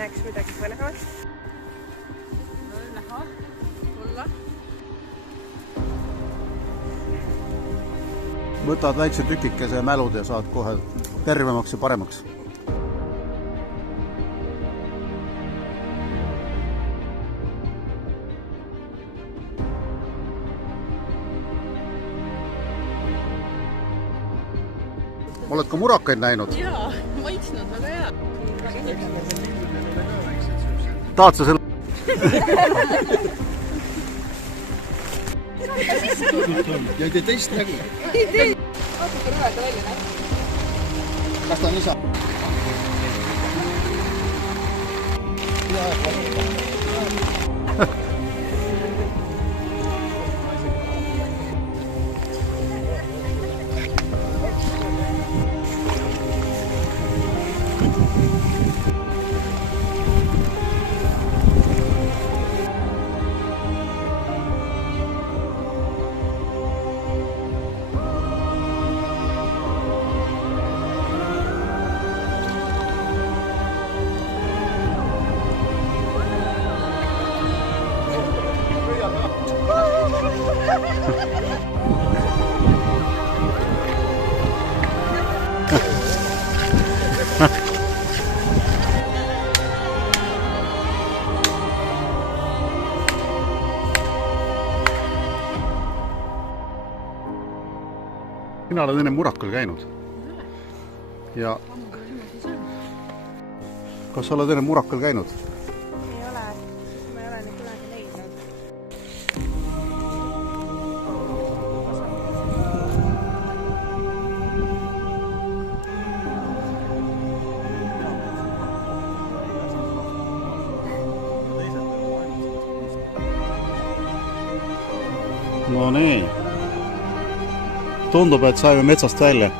näeks midagi põnevat. Näha, olla. Võtad väikse tükikese mälud ja saad kohe tervemaks ja paremaks. Oled ka murakaid näinud? Jaa, maitsnud väga hea. Tahad sa selle? Ja ei tee teist nägu. Ei tee. Vaata rüveda välja näeb. Kas ta on isa? Mina olen enne Murakal käinud. Ja kas sa oled enne Murakal käinud? Ei ole. Ma ei ole nüüd kunagi leidnud. No nii. Tundub, et saime metsast välja.